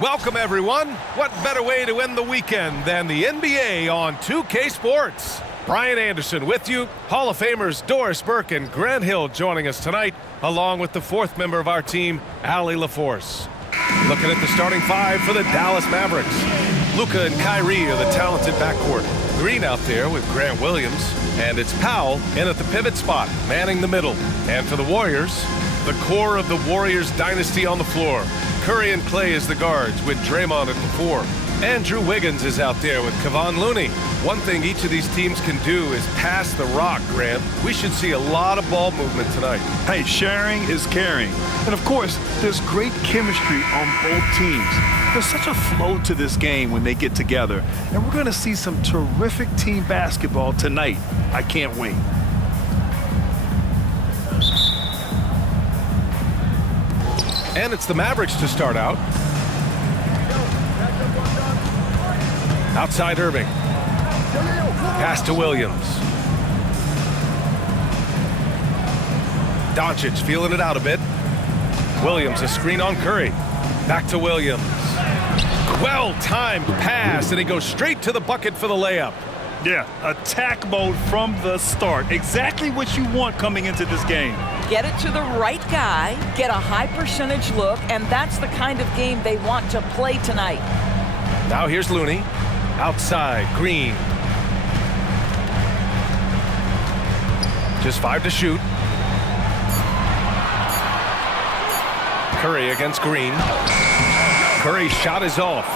Welcome, everyone. What better way to end the weekend than the NBA on 2K Sports? Brian Anderson with you. Hall of Famers Doris Burke and Grant Hill joining us tonight, along with the fourth member of our team, Allie LaForce. Looking at the starting five for the Dallas Mavericks. Luka and Kyrie are the talented backcourt. Green out there with Grant Williams, and it's Powell in at the pivot spot, manning the middle. And for the Warriors, the core of the Warriors dynasty on the floor. Curry and Clay as the guards with Draymond at the four. Andrew Wiggins is out there with Kevon Looney. One thing each of these teams can do is pass the rock, Grant. We should see a lot of ball movement tonight. Hey, sharing is caring. And of course, there's great chemistry on both teams. There's such a flow to this game when they get together. And we're going to see some terrific team basketball tonight. I can't wait. And it's the Mavericks to start out. Outside Irving. Pass to Williams. Doncic feeling it out a bit. Williams, a screen on Curry. Back to Williams. Well-timed pass, and he goes straight to the bucket for the layup. Yeah, attack mode from the start. Exactly what you want coming into this game. Get it to the right guy, get a high percentage look, and that's the kind of game they want to play tonight. Now here's Looney. Outside, Green. Just 5 to shoot. Curry against Green. Curry's shot is off.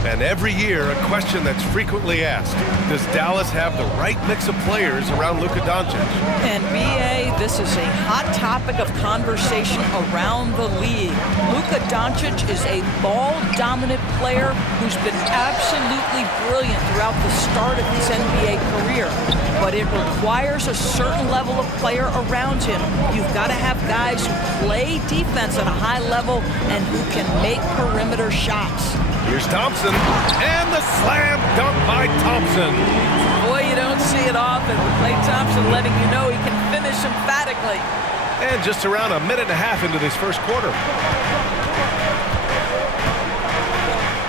And every year, a question that's frequently asked, does Dallas have the right mix of players around Luka Doncic? And B.A., this is a hot topic of conversation around the league. Luka Doncic is a ball-dominant player who's been absolutely brilliant throughout the start of his NBA career. But it requires a certain level of player around him. You've got to have guys who play defense at a high level and who can make perimeter shots. Here's Thompson, and the slam dunk by Thompson. Boy, you don't see it often. Klay Thompson letting you know he can finish emphatically. And just around a minute and a half into this first quarter.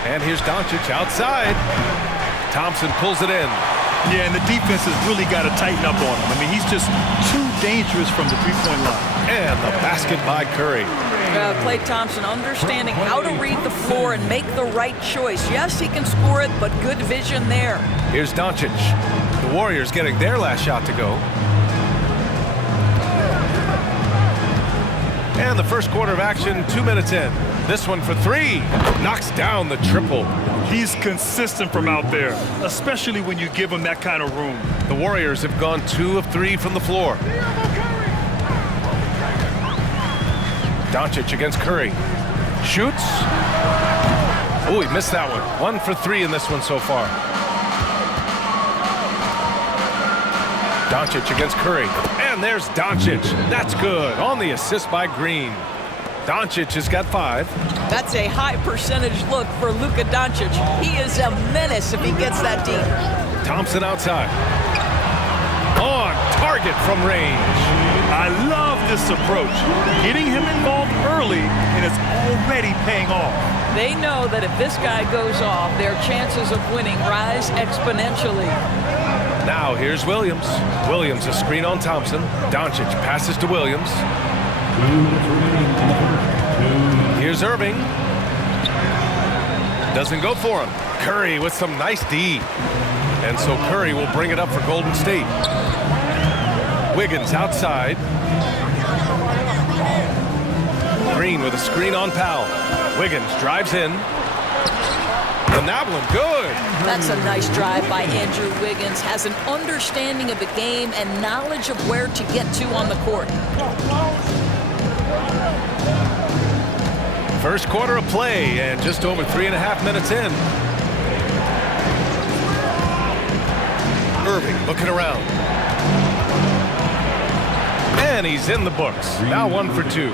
And here's Doncic outside. Thompson pulls it in. Yeah, and the defense has really got to tighten up on him. I mean, he's just too dangerous from the three-point line. And the basket by Curry. Klay Thompson understanding how to read the floor and make the right choice. Yes, he can score it, but good vision there. Here's Doncic. The Warriors getting their last shot to go. And the first quarter of action, 2 minutes in. This one for three. Knocks down the triple. He's consistent from out there, especially when you give him that kind of room. The Warriors have gone 2 of 3 from the floor. Doncic against Curry. Shoots. Oh, he missed that one. 1 for 3 in this one so far. Doncic against Curry. And there's Doncic. That's good. On the assist by Green. Doncic has got 5. That's a high percentage look for Luka Doncic. He is a menace if he gets that deep. Thompson outside. On target from range. I love this approach. Getting him involved early, and it's already paying off. They know that if this guy goes off, their chances of winning rise exponentially. Now here's Williams. Williams a screen on Thompson. Doncic passes to Williams. Here's Irving. Doesn't go for him. Curry with some nice D. And so Curry will bring it up for Golden State. Wiggins outside. Green with a screen on Powell. Wiggins drives in. And that one good. That's a nice drive by Andrew Wiggins. Has an understanding of the game and knowledge of where to get to on the court. First quarter of play and just over 3.5 minutes in. Irving looking around. And he's in the books. Now 1 for 2.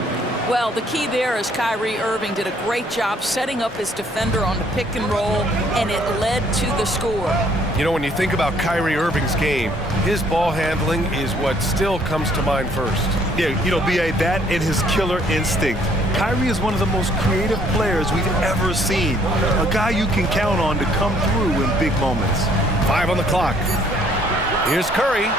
Well, the key there is Kyrie Irving did a great job setting up his defender on the pick and roll, and it led to the score. You know, when you think about Kyrie Irving's game, his ball handling is what still comes to mind first. Yeah, you know, B.A., that and his killer instinct. Kyrie is one of the most creative players we've ever seen. A guy you can count on to come through in big moments. 5 on the clock. Here's Curry.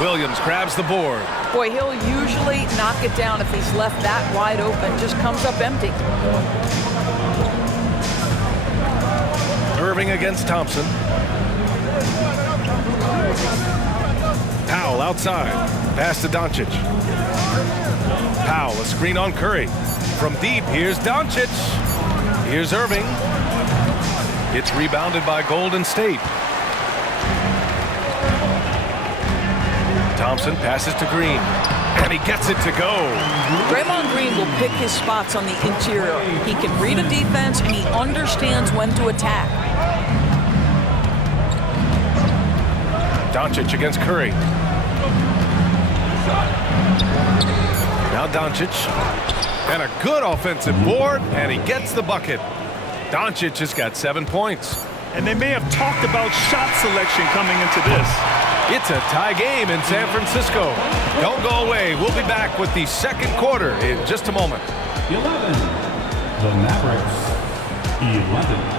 Williams grabs the board. Boy, he'll usually knock it down if he's left that wide open. Just comes up empty. Irving against Thompson. Powell outside. Pass to Doncic. Powell, a screen on Curry. From deep, here's Doncic. Here's Irving. It's rebounded by Golden State. Thompson passes to Green, and he gets it to go. Draymond Green will pick his spots on the interior. He can read a defense, and he understands when to attack. Doncic against Curry. Now Doncic, and a good offensive board, and he gets the bucket. Doncic has got 7 points. And they may have talked about shot selection coming into this. It's a tie game in San Francisco. Don't go away. We'll be back with the second quarter in just a moment. 11. The Mavericks, 11.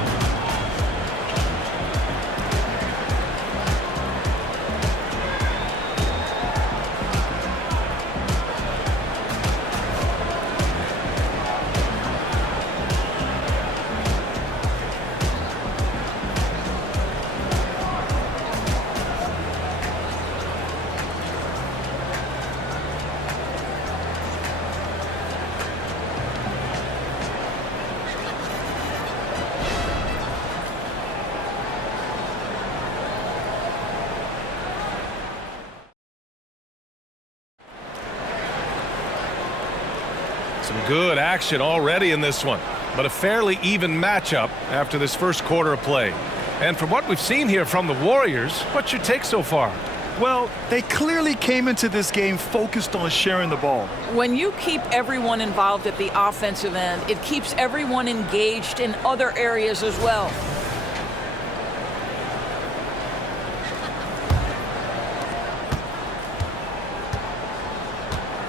Some good action already in this one, but a fairly even matchup after this first quarter of play. And from what we've seen here from the Warriors, what's your take so far? Well, they clearly came into this game focused on sharing the ball. When you keep everyone involved at the offensive end, it keeps everyone engaged in other areas as well.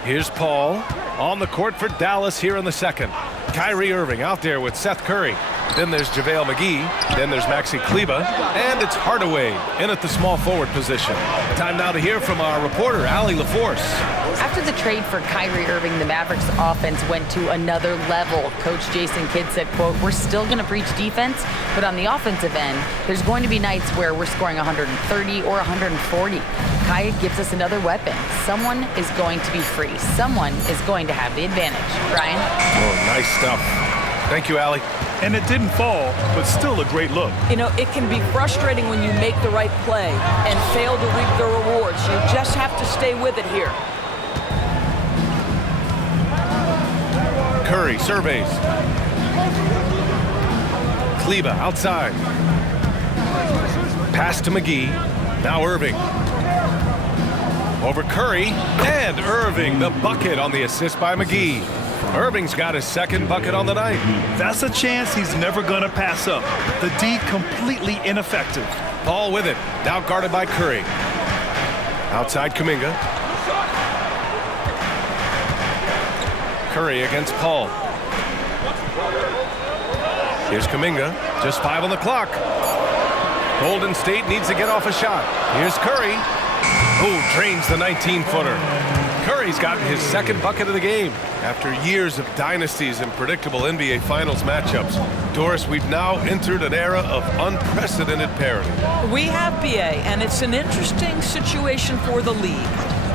Here's Paul on the court for Dallas here in the second. Kyrie Irving out there with Seth Curry. Then there's JaVale McGee. Then there's Maxi Kleber. And it's Hardaway in at the small forward position. Time now to hear from our reporter, Allie LaForce. After the trade for Kyrie Irving, the Mavericks offense went to another level. Coach Jason Kidd said, quote, "We're still going to preach defense, but on the offensive end, there's going to be nights where we're scoring 130 or 140. Kai gives us another weapon. Someone is going to be free. Someone is going to have the advantage." Brian? Oh, nice stuff. Thank you, Allie. And it didn't fall, but still a great look. You know, it can be frustrating when you make the right play and fail to reap the rewards. You just have to stay with it here. Curry surveys. Kleber outside. Pass to McGee. Now Irving. Over Curry. And Irving, the bucket on the assist by McGee. Irving's got his second bucket on the night. That's a chance he's never going to pass up. The D completely ineffective. Paul with it. Now guarded by Curry. Outside Kuminga. Curry against Paul. Here's Kuminga. Just 5 on the clock. Golden State needs to get off a shot. Here's Curry. Oh, drains the 19-footer. Curry's gotten his second bucket of the game. After years of dynasties and predictable NBA Finals matchups, Doris, we've now entered an era of unprecedented parity. We have, BA, and it's an interesting situation for the league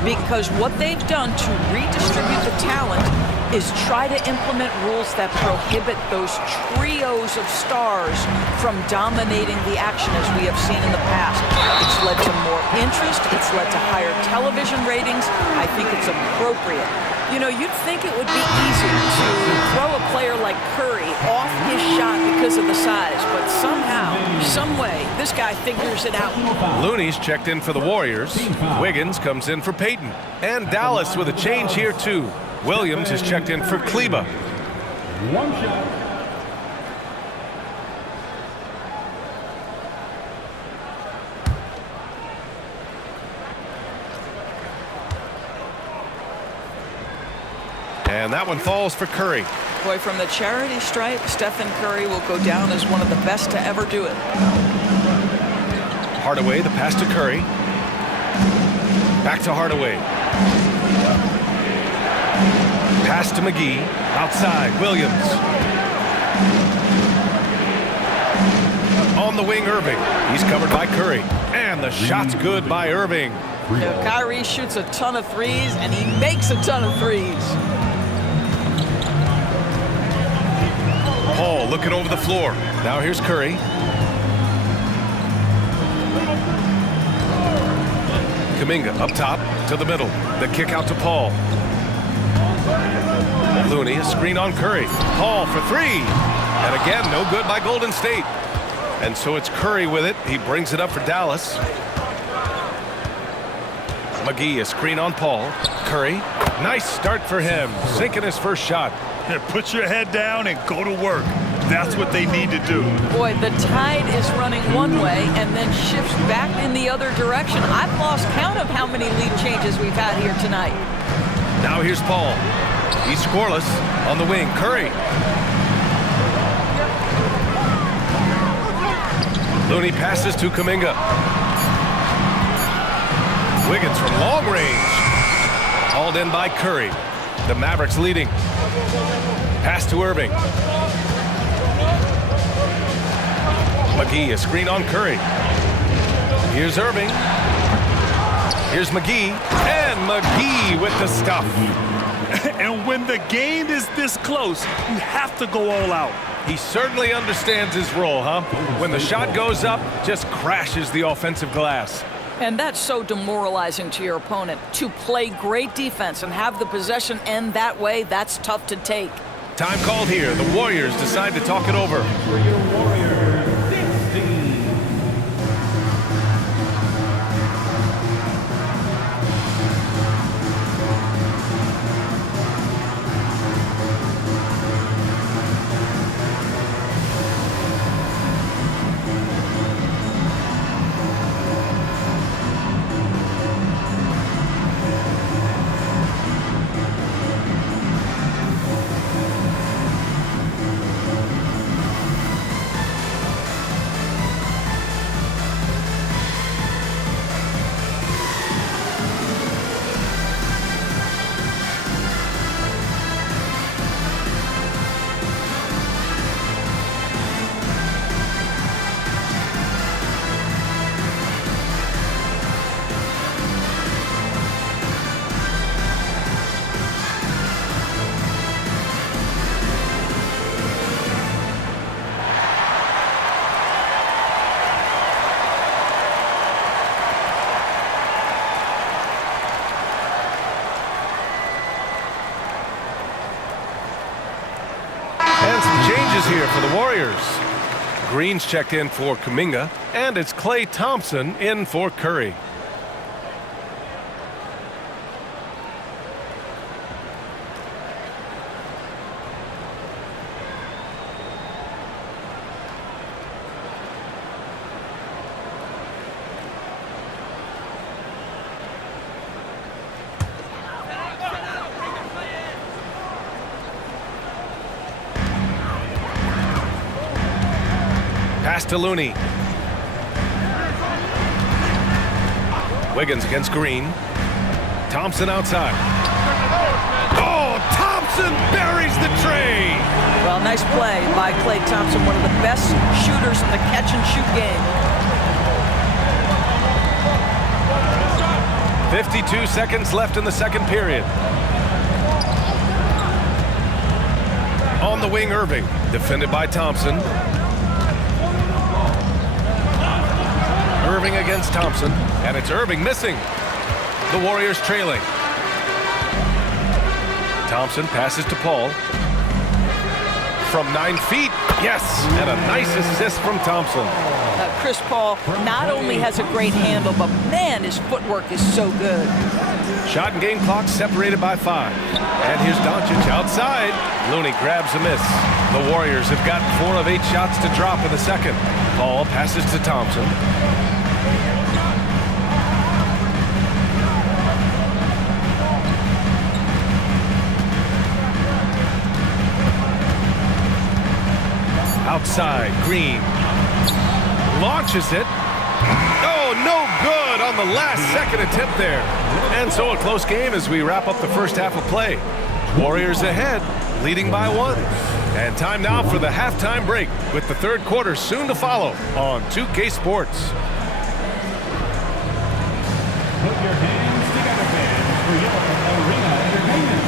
because what they've done to redistribute the talent is try to implement rules that prohibit those trios of stars from dominating the action as we have seen in the past. It's led to more interest. It's led to higher television ratings. I think it's appropriate. You know, you'd think it would be easy to throw a player like Curry off his shot because of the size, but somehow, some way, this guy figures it out. Looney's checked in for the Warriors. Wiggins comes in for Peyton. And Dallas with a change here, too. Williams is checked in for Kleba. One shot. And that one falls for Curry. Boy, from the charity stripe, Stephen Curry will go down as one of the best to ever do it. Hardaway, the pass to Curry. Back to Hardaway. Pass to McGee. Outside, Williams. On the wing, Irving. He's covered by Curry. And the shot's good by Irving. You know, Kyrie shoots a ton of threes, and he makes a ton of threes. Paul looking over the floor. Now here's Curry. Kuminga up top to the middle. The kick out to Paul. Looney, a screen on Curry. Paul for three. And again, no good by Golden State. And so it's Curry with it. He brings it up for Dallas. McGee, a screen on Paul. Curry, nice start for him. Sinking his first shot. Yeah, put your head down and go to work. That's what they need to do. Boy, the tide is running one way and then shifts back in the other direction. I've lost count of how many lead changes we've had here tonight. Now here's Paul. He's scoreless on the wing. Curry. Looney passes to Kuminga. Wiggins from long range. Hauled in by Curry. The Mavericks leading. Pass to Irving. McGee, a screen on Curry. Here's Irving. Here's McGee. And McGee with the stuff. And when the game is this close, you have to go all out. He certainly understands his role, huh? When the shot goes up, just crashes the offensive glass. And that's so demoralizing to your opponent. To play great defense and have the possession end that way, that's tough to take. Time called here. The Warriors decide to talk it over. For your Warriors, 16. And some changes here for the Warriors. Green's checked in for Kuminga, and it's Klay Thompson in for Curry. Pass to Looney. Wiggins against Green. Thompson outside. Oh, Thompson buries the tray. Well, nice play by Klay Thompson, one of the best shooters in the catch-and-shoot game. 52 seconds left in the second period. On the wing, Irving, defended by Thompson. Irving against Thompson, and it's Irving missing. The Warriors trailing. Thompson passes to Paul. from 9 feet. Yes, and a nice assist from Thompson. Chris Paul not only has a great handle, but man, his footwork is so good. Shot and game clock separated by 5. And here's Doncic outside. Looney grabs a miss. The Warriors have got 4 of 8 shots to drop in the second. Paul passes to Thompson. Outside, Green launches it. Oh, no good on the last second attempt there. And so a close game as we wrap up the first half of play. Warriors ahead, leading by 1. And time now for the halftime break with the third quarter soon to follow on 2K Sports. Put your hands together, fans, for your arena entertainment.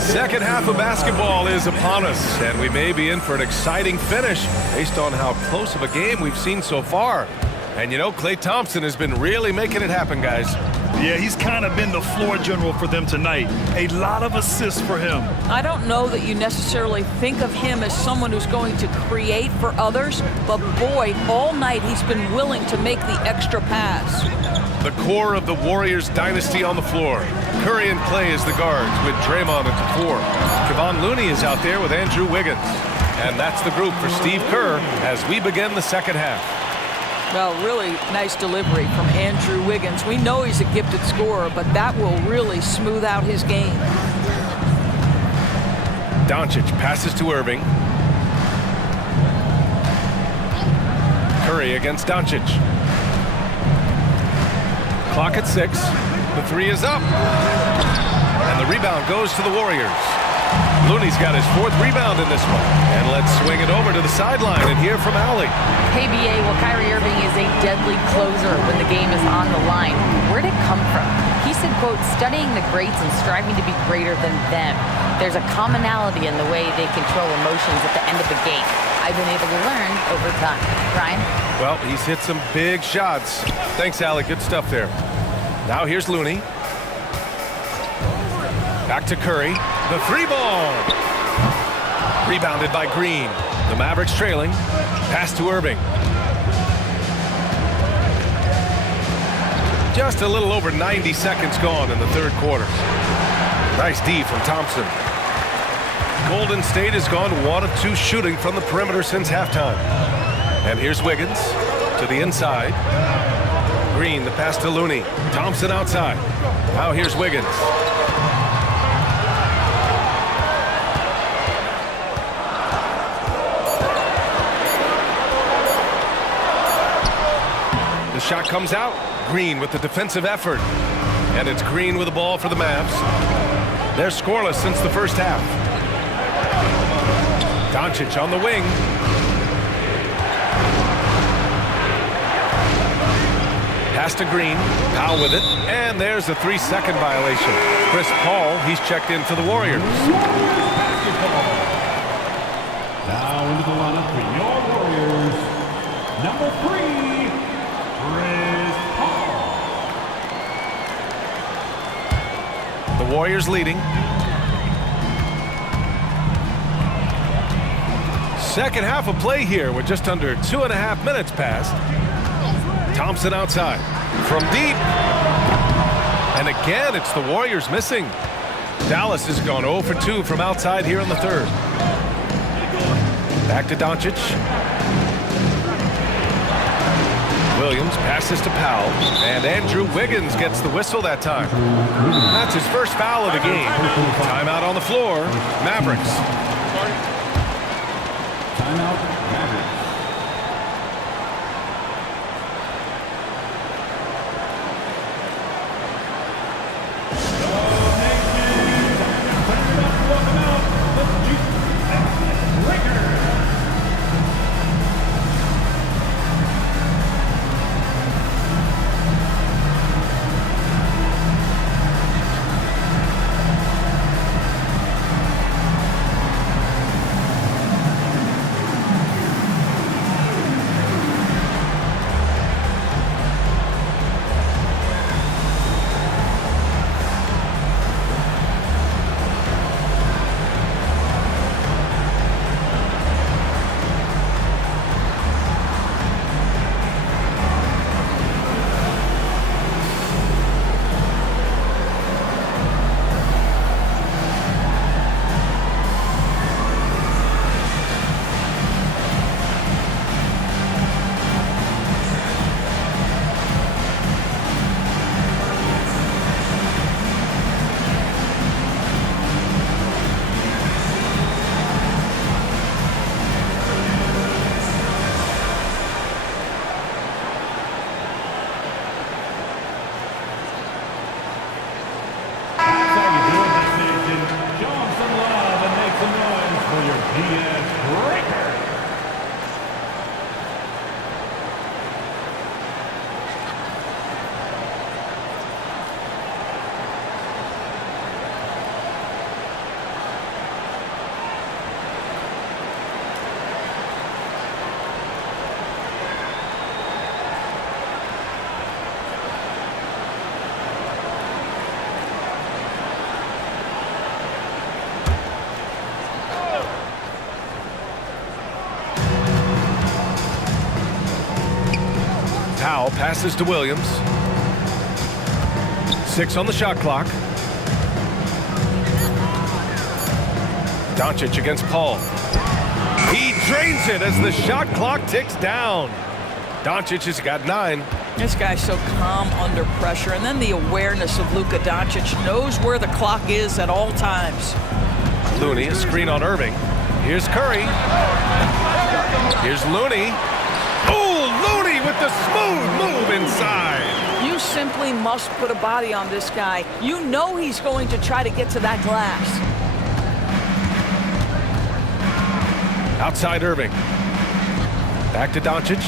Second half of basketball is upon us, and we may be in for an exciting finish based on how close of a game we've seen so far. And you know, Klay Thompson has been really making it happen, guys. Yeah, he's kind of been the floor general for them tonight. A lot of assists for him. I don't know that you necessarily think of him as someone who's going to create for others, but boy, all night he's been willing to make the extra pass. The core of the Warriors dynasty on the floor. Curry and Klay as the guards with Draymond at the 4. Kevon Looney is out there with Andrew Wiggins. And that's the group for Steve Kerr as we begin the second half. Well, really nice delivery from Andrew Wiggins. We know he's a gifted scorer, but that will really smooth out his game. Doncic passes to Irving. Curry against Doncic. Clock at 6. The 3 is up. And the rebound goes to the Warriors. Looney's got his 4th rebound in this one. And let's swing it over to the sideline and hear from Allie. Hey, BA, well, Kyrie Irving is a deadly closer when the game is on the line. Where'd it come from? He said, quote, studying the greats and striving to be greater than them. There's a commonality in the way they control emotions at the end of the game. I've been able to learn over time. Ryan? Well, he's hit some big shots. Thanks, Allie. Good stuff there. Now here's Looney. Back to Curry. The 3-ball. Rebounded by Green. The Mavericks trailing. Pass to Irving. Just a little over 90 seconds gone in the third quarter. Nice D from Thompson. Golden State has gone 1 of 2 shooting from the perimeter since halftime. And here's Wiggins to the inside. Green, the pass to Looney. Thompson outside. Now here's Wiggins. The shot comes out. Green with the defensive effort. And it's Green with the ball for the Mavs. They're scoreless since the first half. Doncic on the wing. Pass to Green. Powell with it. And there's a 3-second violation. Chris Paul, he's checked in for the Warriors. Now into the lineup for your Warriors, number 3, Chris Paul. The Warriors leading. Second half of play here with just under 2.5 minutes passed. Thompson outside from deep. And again, it's the Warriors missing. Dallas has gone 0 for 2 from outside here in the third. Back to Doncic. Williams passes to Powell. And Andrew Wiggins gets the whistle that time. That's his first foul of the game. Timeout on the floor. Mavericks. Timeout, Mavericks. Powell passes to Williams. 6 on the shot clock. Doncic against Paul. He drains it as the shot clock ticks down. Doncic has got 9. This guy's so calm under pressure, and then the awareness of Luka Doncic, knows where the clock is at all times. Looney, a screen on Irving. Here's Curry. Here's Looney. Oh, Looney with the smooth move inside. You simply must put a body on this guy. You know he's going to try to get to that glass. Outside Irving. Back to Doncic.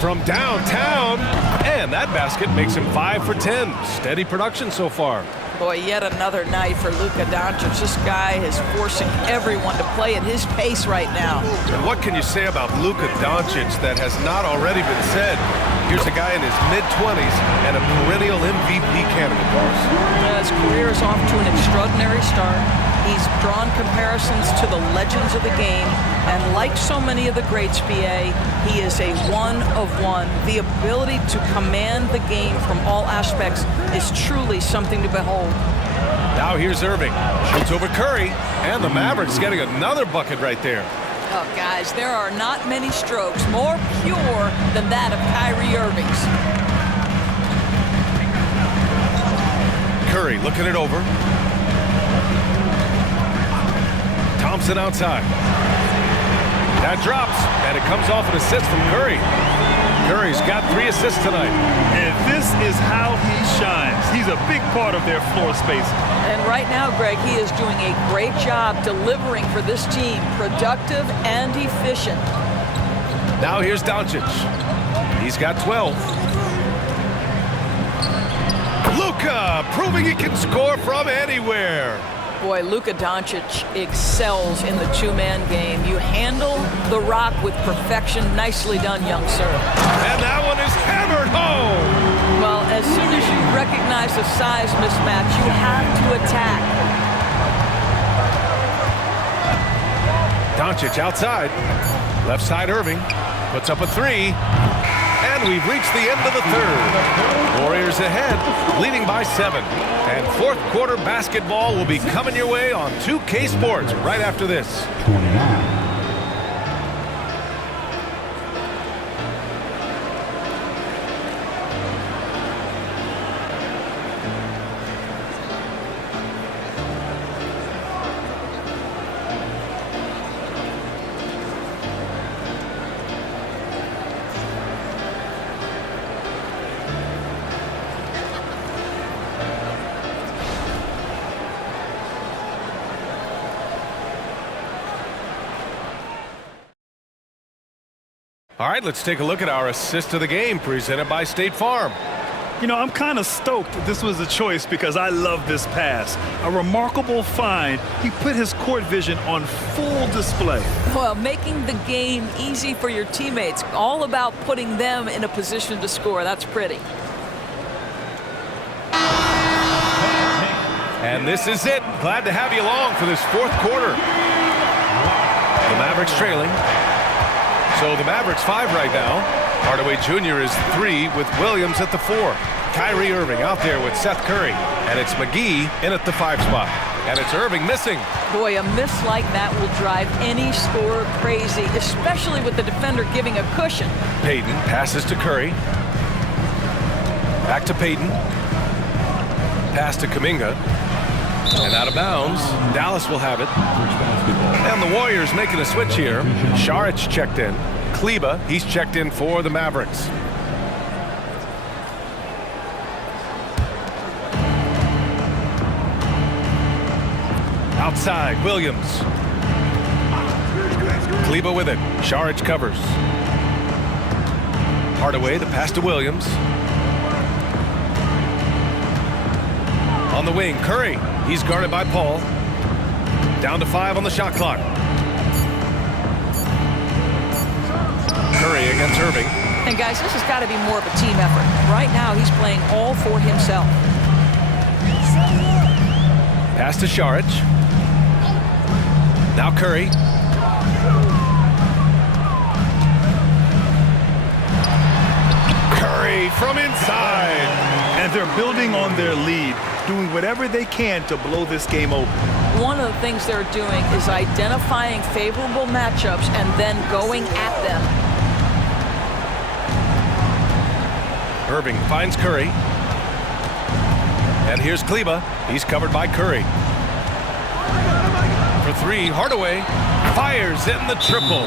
From downtown. And that basket makes him 5 for 10. Steady production so far. Boy, yet another night for Luka Doncic. This guy is forcing everyone to play at his pace right now. And what can you say about Luka Doncic that has not already been said? Here's a guy in his mid-20s and a perennial MVP candidate. His career is off to an extraordinary start. He's drawn comparisons to the legends of the game, and like so many of the greats, BA, he is a one of one. The ability to command the game from all aspects is truly something to behold. Now here's Irving. Shoots over Curry, and the Mavericks getting another bucket right there. Oh, guys, there are not many strokes more pure than that of Kyrie Irving's. Curry looking it over. Thompson outside. That drops, and it comes off an assist from Curry. Curry's got 3 assists tonight. And this is how he shines. He's a big part of their floor space. And right now, Greg, he is doing a great job delivering for this team, productive and efficient. Now here's Doncic. He's got 12. Luka proving he can score from anywhere. Boy, Luka Doncic excels in the two-man game. You handle the rock with perfection. Nicely done, young sir. And that one is hammered home. Well, as soon as you recognize the size mismatch, you have to attack. Doncic outside. Left side Irving. Puts up a 3. And we've reached the end of the third. Warriors ahead, leading by 7. And fourth quarter basketball will be coming your way on 2K Sports right after this. 29. All right, let's take a look at our assist of the game presented by State Farm. You know, I'm kind of stoked this was a choice because I love this pass. A remarkable find. He put his court vision on full display. Well, making the game easy for your teammates. All about putting them in a position to score. That's pretty. And this is it. Glad to have you along for this fourth quarter. The Mavericks trailing. So the Mavericks 5 right now. Hardaway Jr. is 3 with Williams at the 4. Kyrie Irving out there with Seth Curry. And it's McGee in at the 5 spot. And it's Irving missing. Boy, a miss like that will drive any scorer crazy, especially with the defender giving a cushion. Payton passes to Curry. Back to Payton. Pass to Kuminga. And out of bounds. Dallas will have it. And the Warriors making a switch here. Saric checked in. Kleba, he's checked in for the Mavericks. Outside, Williams. Kleba with it. Saric covers. Hardaway, the pass to Williams. On the wing, Curry. He's guarded by Paul. Down to 5 on the shot clock. Curry against Irving. And guys, this has got to be more of a team effort. Right now, he's playing all for himself. Pass to Saric. Now Curry. Curry from inside. And they're building on their lead, doing whatever they can to blow this game open. One of the things they're doing is identifying favorable matchups and then going at them. Irving finds Curry. And here's Kleba. He's covered by Curry. For 3, Hardaway fires in the triple.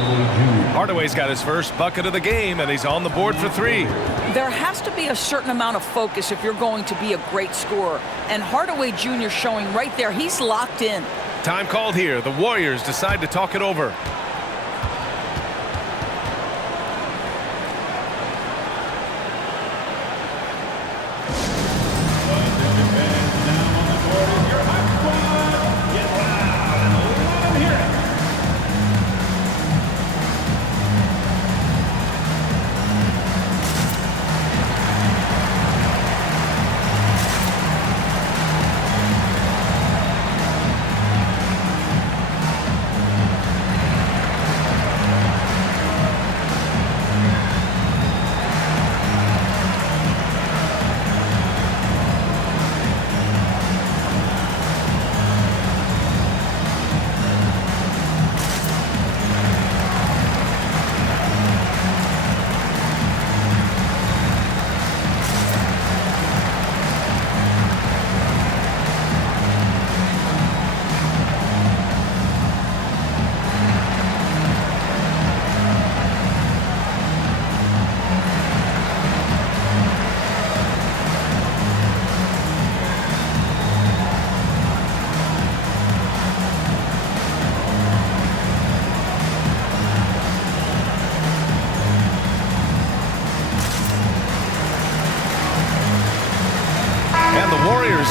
Hardaway's got his first bucket of the game, and he's on the board for 3. There has to be a certain amount of focus if you're going to be a great scorer. And Hardaway Jr. showing right there, he's locked in. Time called here. The Warriors decide to talk it over.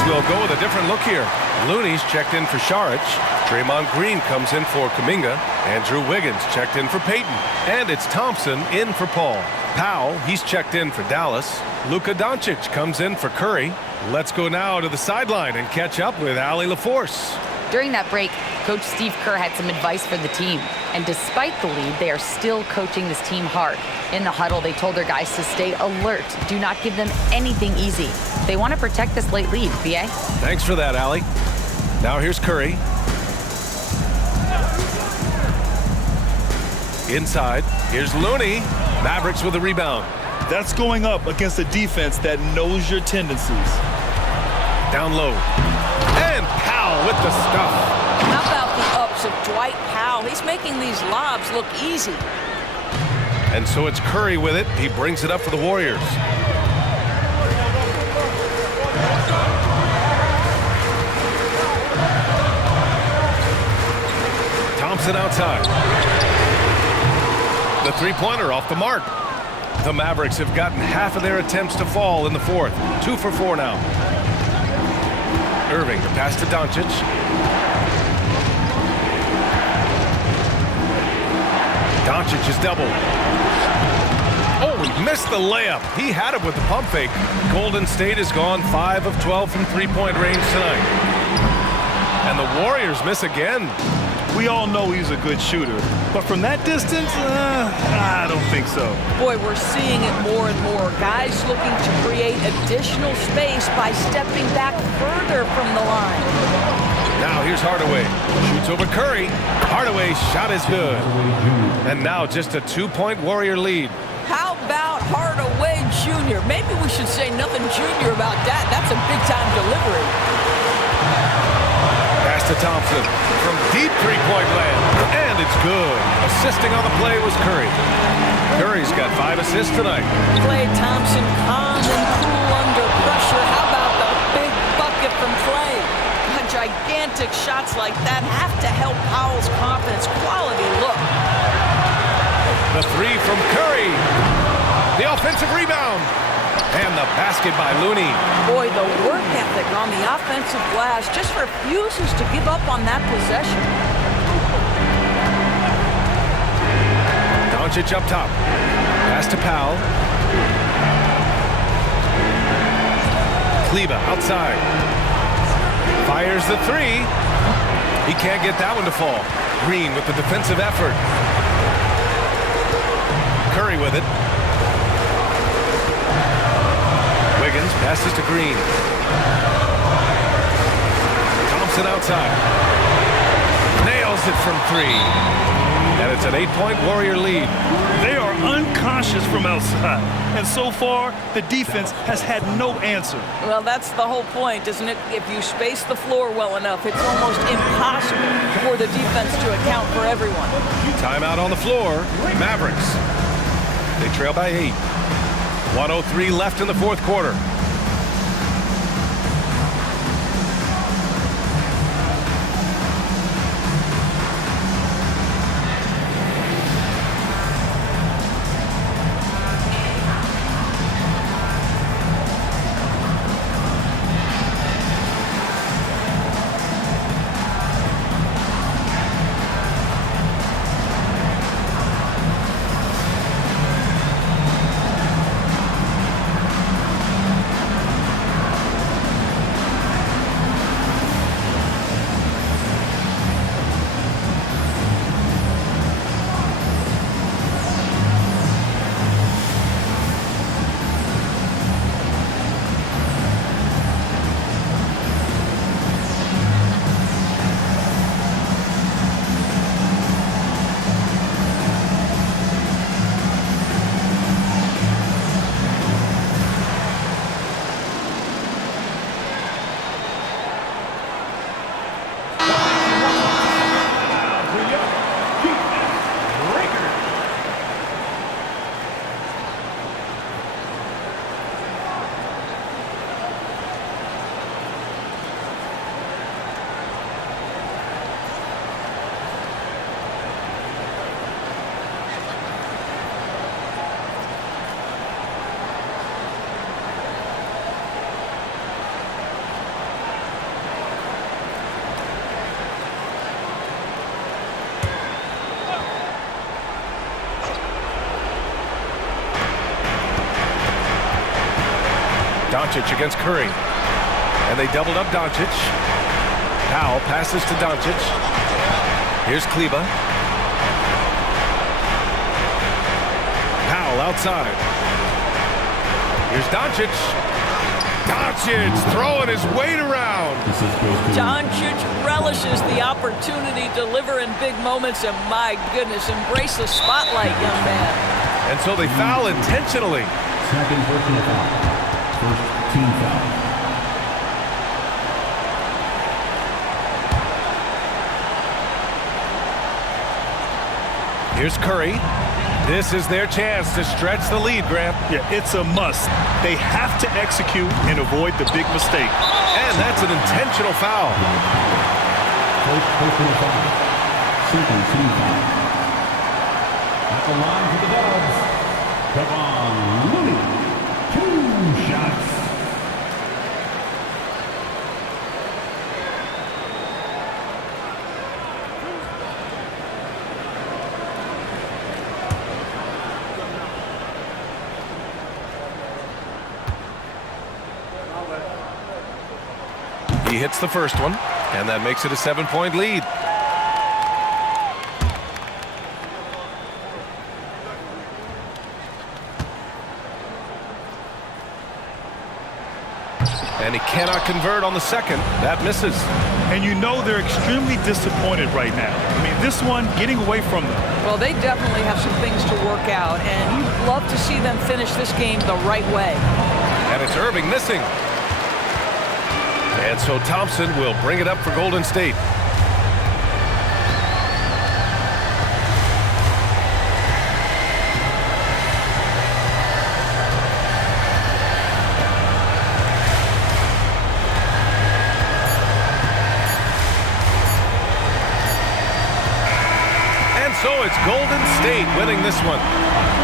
will go with a different look here. Looney's checked in for Saric. Draymond Green comes in for Kuminga. Andrew Wiggins checked in for Peyton. And it's Thompson in for Paul. Powell, he's checked in for Dallas. Luka Doncic comes in for Curry. Let's go now to the sideline and catch up with Allie LaForce. During that break, Coach Steve Kerr had some advice for the team. And despite the lead, they are still coaching this team hard. In the huddle, they told their guys to stay alert. Do not give them anything easy. They want to protect this late lead, BA. Thanks for that, Allie. Now here's Curry. Inside, here's Looney. Mavericks with a rebound. That's going up against a defense that knows your tendencies. Down low. And Powell with the stuff. How about the ups of Dwight Powell? He's making these lobs look easy. And so it's Curry with it. He brings it up for the Warriors. Thompson outside. The three-pointer off the mark. The Mavericks have gotten half of their attempts to fall in the fourth. 2 for 4 now. Irving, the pass to Doncic. Doncic is doubled. Oh, he missed the layup. He had it with the pump fake. Golden State has gone 5 of 12 from three-point range tonight. And the Warriors miss again. We all know he's a good shooter, but from that distance, I don't think so. Boy, we're seeing it more and more. Guys looking to create additional space by stepping back further from the line. Now here's Hardaway. Shoots over Curry. Hardaway's shot is good. And now just a 2-point Warrior lead. How about Hardaway Jr.? Maybe we should say nothing junior about that. That's a big-time delivery. Pass to Thompson from deep three-point land. And it's good. Assisting on the play was Curry. Curry's got 5 assists tonight. Klay Thompson calm and cool under pressure. How about the big bucket from Klay? Gigantic shots like that have to help Powell's confidence. Quality look. The three from Curry. The offensive rebound. And the basket by Looney. Boy, the work ethic on the offensive glass just refuses to give up on that possession. Doncic up top. Pass to Powell. Kleba outside. Fires the three. He can't get that one to fall. Green with the defensive effort. Curry with it. Wiggins passes to Green. Thompson outside. Nails it from 3. And it's an 8-point Warrior lead. They are unconscious from outside, and so far, the defense has had no answer. Well, that's the whole point, isn't it? If you space the floor well enough, it's almost impossible for the defense to account for everyone. Timeout on the floor. Mavericks. They trail by 8. 1:03 left in the fourth quarter. Doncic against Curry. And they doubled up Doncic. Powell passes to Doncic. Here's Kleba. Powell outside. Here's Doncic. Doncic throwing his weight around. Doncic relishes the opportunity to deliver in big moments, and my goodness, embrace the spotlight, young man. And so they foul intentionally. Second personal foul. First team foul. Here's Curry. This is their chance to stretch the lead, Grant. Yeah, it's a must. They have to execute and avoid the big mistake. And that's an intentional foul. First personal foul. Second team foul. At the line for the Dubs. Come on, Looney. 2 shots. He hits the first one, and that makes it a 7-point lead. And he cannot convert on the second. That misses. And you know they're extremely disappointed right now. I mean, this one getting away from them. Well, they definitely have some things to work out, and you'd love to see them finish this game the right way. And it's Irving missing. And so Thompson will bring it up for Golden State. And so it's Golden State winning this one.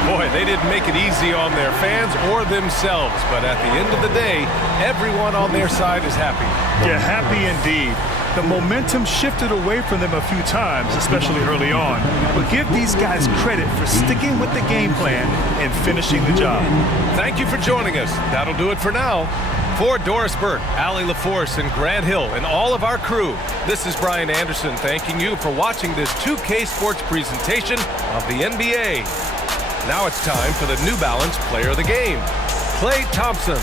Boy, they didn't make it easy on their fans or themselves, but at the end of the day, everyone on their side is happy. Yeah, happy indeed. The momentum shifted away from them a few times, especially early on. But give these guys credit for sticking with the game plan and finishing the job. Thank you for joining us. That'll do it for now. For Doris Burke, Allie LaForce, and Grant Hill, and all of our crew, this is Brian Anderson thanking you for watching this 2K Sports presentation of the NBA. Now it's time for the New Balance Player of the Game, Klay Thompson.